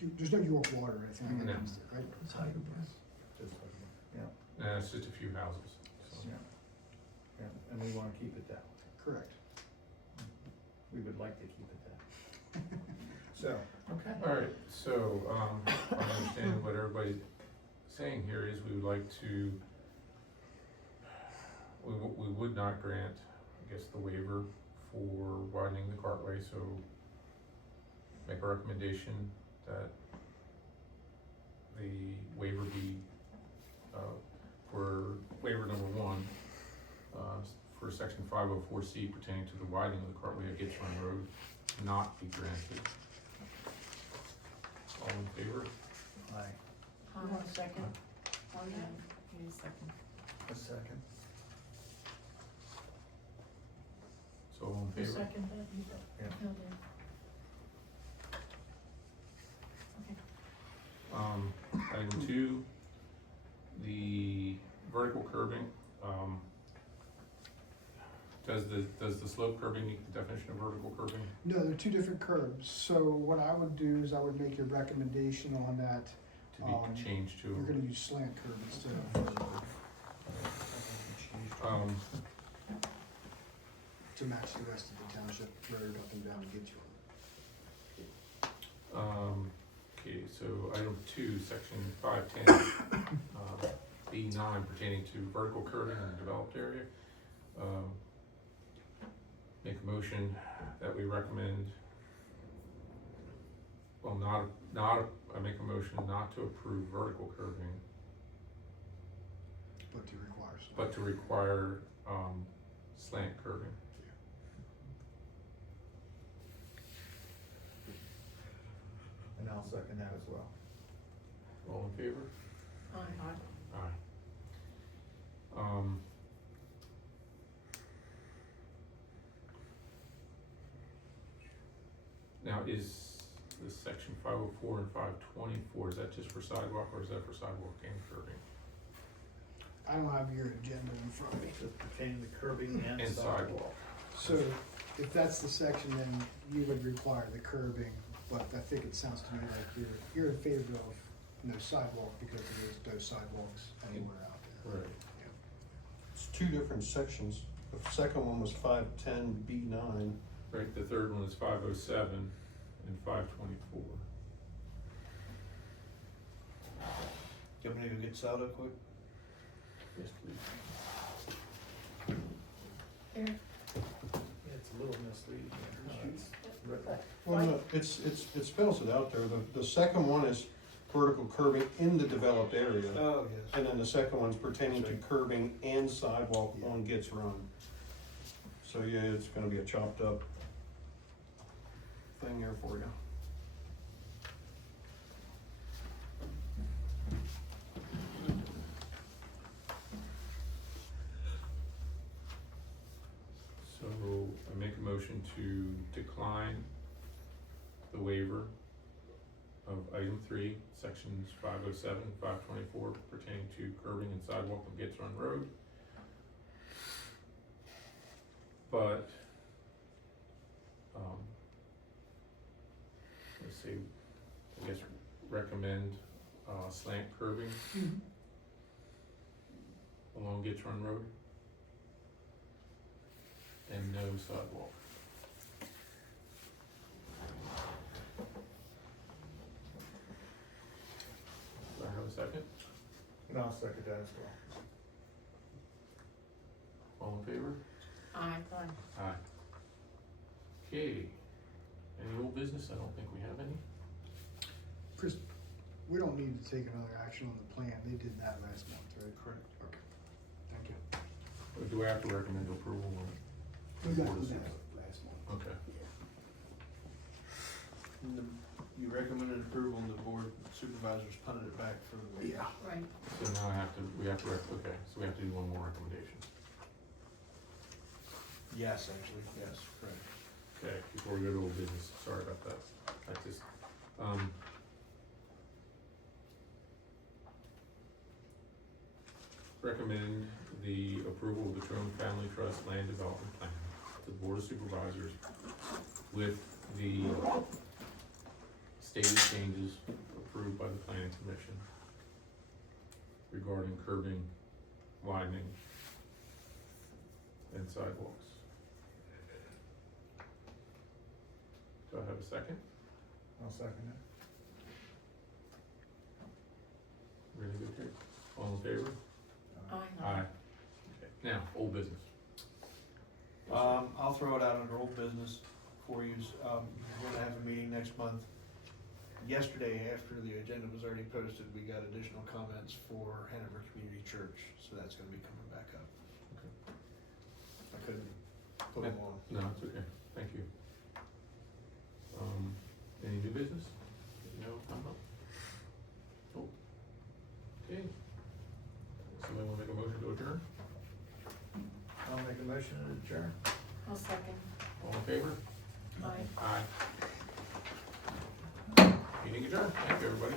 you, there's no York water or anything like that, No. comes there, right? Just like, yeah, Nah, it's just a few houses, so. yeah, yeah, and we wanna keep it that way. Correct. We would like to keep it that. So, okay. Alright, so, I understand what everybody's saying here is we would like to, we would not grant, I guess, the waiver for widening the cartway, so make a recommendation that the waiver be, for waiver number one, for section 504C pertaining to the widening of the cartway at Gates Run Road, not be granted. All in favor? Aye. You want a second? Oh, yeah, need a second. A second. So all in You favor? second that? You go. Yeah. No, then. Item two, the vertical curbing, does the slope curbing meet the definition of vertical curbing? No, they're two different curbs. So what I would do is I would make a recommendation on that. To be changed to? You're gonna use slant curb instead of vertical to match the rest of the township road up and down to get you. Okay, so item two, section 510, B9 pertaining to vertical curbing in the developed area. Make a motion that we recommend, well, I make a motion not to approve vertical curbing, But to require slant. but to require, slant curbing. And I'll second that as well. All in favor? Aye. Aye. Now, is this section 504 and 524, is that just for sidewalk, or is that for sidewalk and curbing? I don't have your agenda in front of me. Just pertaining to curbing and And sidewalk. So if that's the section, then you would require the curbing, but I think it sounds to me like you're in favor of no sidewalk because there is no sidewalks anywhere out there. Right. It's two different sections. The second one was 510B9. Right, the third one is 507 and 524. You want me to go get soda quick? Yes, please. Here, Yeah, it's a little misleading. Well, no, it spells it out there. The second one is vertical curbing in the developed area. Oh, yes. And then the second one's pertaining to curbing and sidewalk on Gets Run. So yeah, it's gonna be a chopped up thing here for you. So I make a motion to decline the waiver of item 3, sections 507, 524 pertaining to curbing and sidewalk on Gates Run Road. But, let's see, I guess recommend, slant curbing along Gates Run Road and no sidewalk. Do I have a second? And I'll second that as well. All in favor? aye. Aye. Okay, any old business? I don't think we have any. Chris, we don't need to take another action on the plan. They did that last month, right? Correct. Okay. Thank you. Or do I have to recommend approval or? We got that last month. Okay, You recommended approval and the board supervisors punted it back for the waiver. Yeah. Right, so now we have to okay, so we have to do one more recommendation. Yes, actually, yes, correct. Okay, before we go to old business, sorry about that. I just, recommend the approval of the Trone Family Trust Land Development Plan to the Board of Supervisors with the stated changes approved by the planning commission regarding curbing, widening, and sidewalks. Do I have a second? I'll second it. Really good here. All in favor? Aye. Aye. Okay, now, old business. I'll throw it out under old business for you. We're gonna have a meeting next month. Yesterday, after the agenda was already posted, we got additional comments for Heidelberg Community Church, so that's gonna be coming back up. Okay. I couldn't put them on. No, it's okay, thank you. Any new business? No, come up? Nope. Okay. Somebody wanna make a motion to adjourn? I'll make a motion to adjourn. I'll second. All in favor? Aye. Aye. Meeting adjourned, thank you, everybody.